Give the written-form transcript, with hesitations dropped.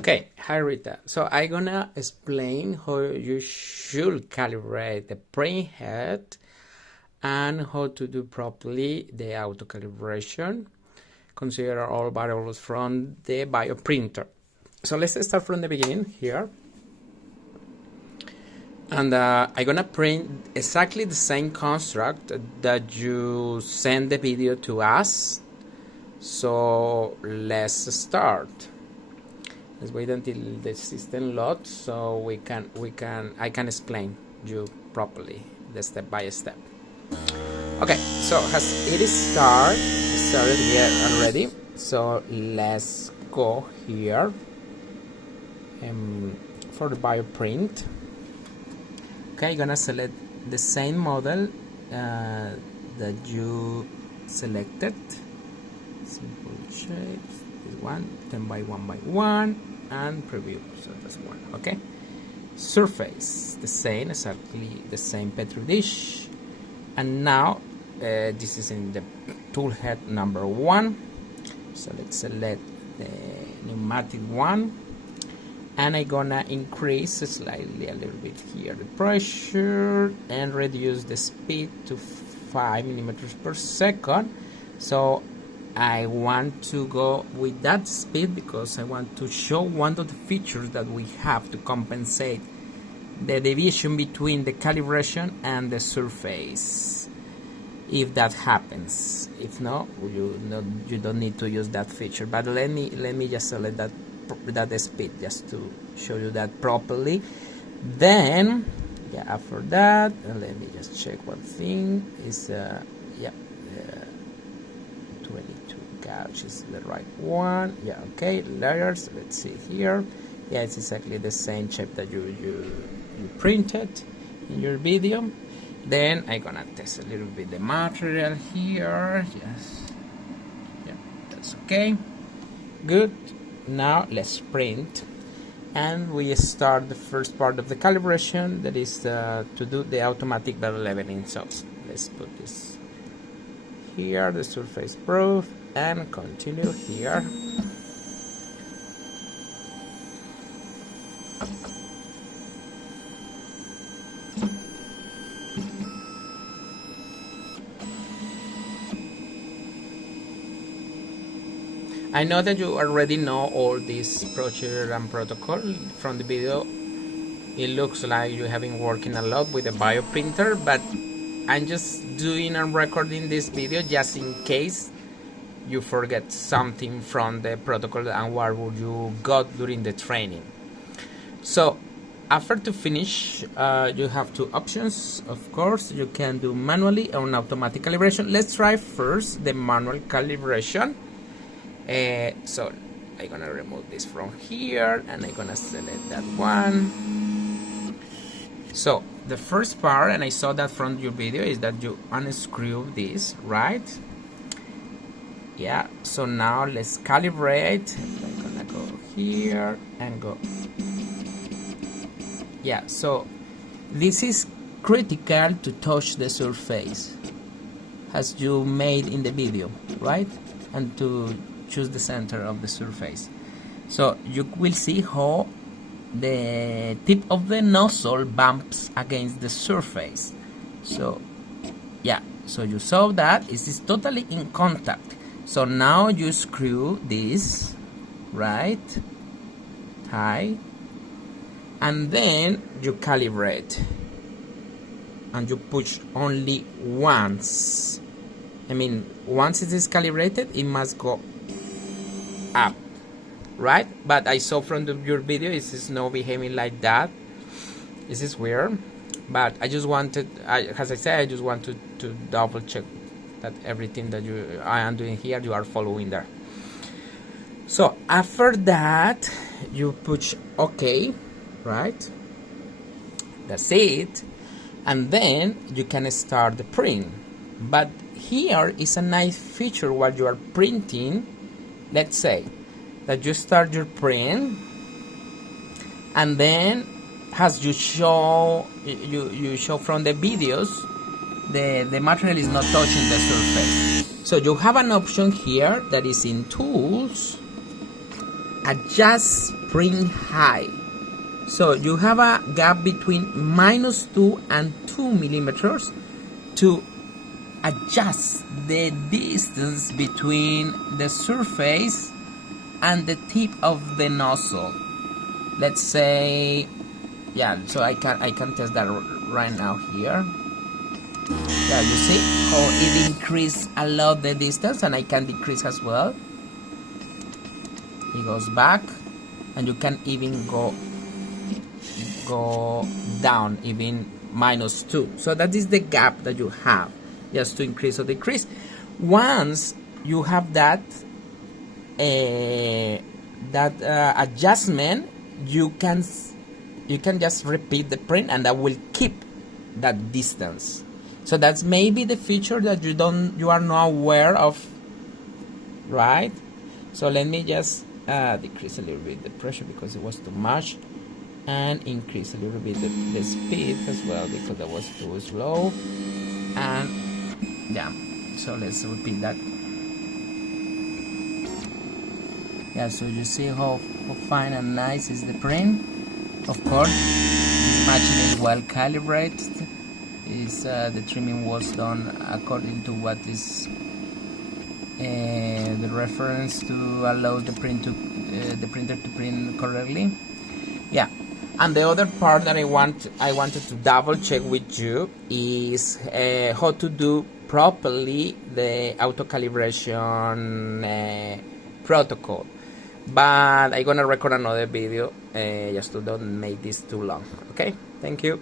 Okay, hi Rita. So I'm gonna explain how you should calibrate the printhead and how to do properly the auto calibration. Consider all variables from the bioprinter. So let's start from the beginning here. And I'm gonna print exactly the same construct that you send the video to us. So let's start. Let's wait until the system loads so I can explain you properly the step by step. Okay, so has it started here already. So let's go here for the bioprint. Okay, gonna select the same model that you selected. Simple shapes. This one, 10 by 1 by 1. And preview, so that's one. Okay, surface the same, exactly the same petri dish, and now this is in the tool head number 1. So let's select the pneumatic one, and I'm gonna increase slightly a little bit here the pressure and reduce the speed to 5 millimeters per second. So I want to go with that speed because I want to show one of the features that we have to compensate the deviation between the calibration and the surface. If that happens, if not, you don't need to use that feature. But let me just select that speed just to show you that properly. Then, yeah, after that, let me just check one thing. Is 22 gauge is the right one. Yeah, okay, layers, let's see here. Yeah, it's exactly the same shape that you printed in your video. Then I'm gonna test a little bit the material here. Yes, yeah, that's okay, good. Now let's print, and we start the first part of the calibration, that is to do the automatic bevel leveling. So let's put this here, the surface proof, and continue here. I know that you already know all this procedure and protocol from the video. It looks like you have been working a lot with the bioprinter, but I'm just doing and recording this video just in case you forget something from the protocol and what would you got during the training. So after to finish, you have two options. Of course, you can do manually or automatic calibration. Let's try first the manual calibration. So I'm gonna remove this from here, and I'm gonna select that one. So the first part, and I saw that from your video, is that you unscrew this, right? Yeah, so now let's calibrate. I'm gonna go here and go. Yeah, so this is critical to touch the surface as you made in the video, right? And to choose the center of the surface. So you will see how the tip of the nozzle bumps against the surface. So yeah, so you saw that it is totally in contact. So now you screw this right high, and then you calibrate, and you push only once. I mean, once it is calibrated, it must go up, right? But I saw from your video it is not behaving like that. This is weird, but I just wanted, as I said, I just wanted to double check that everything that I am doing here, you are following there. So after that, you push OK, right? That's it, and then you can start the print. But here is a nice feature while you are printing. Let's say that you start your print, and then as you show from the videos, the material is not touching the surface. So you have an option here that is in Tools, Adjust print height. So you have a gap between -2 and 2 millimeters to adjust the distance between the surface and the tip of the nozzle. Let's say, yeah, so I can test that right now here. Yeah, you see how it increased a lot the distance, and I can decrease as well. It goes back, and you can even go down, even -2. So that is the gap that you have, just to increase or decrease. Once you have that adjustment, you can just repeat the print, and that will keep that distance. So that's maybe the feature that you are not aware of, right? So let me just decrease a little bit the pressure because it was too much, and increase a little bit the speed as well because that was too slow. And yeah, so let's repeat that. Yeah, so you see how fine and nice is the print. Of course, this machine is well calibrated. The trimming was done according to what is the reference to allow the printer to print correctly. Yeah, and the other part that I wanted to double check with you is how to do properly the auto calibration protocol. But I'm gonna record another video just to don't make this too long. Okay, thank you.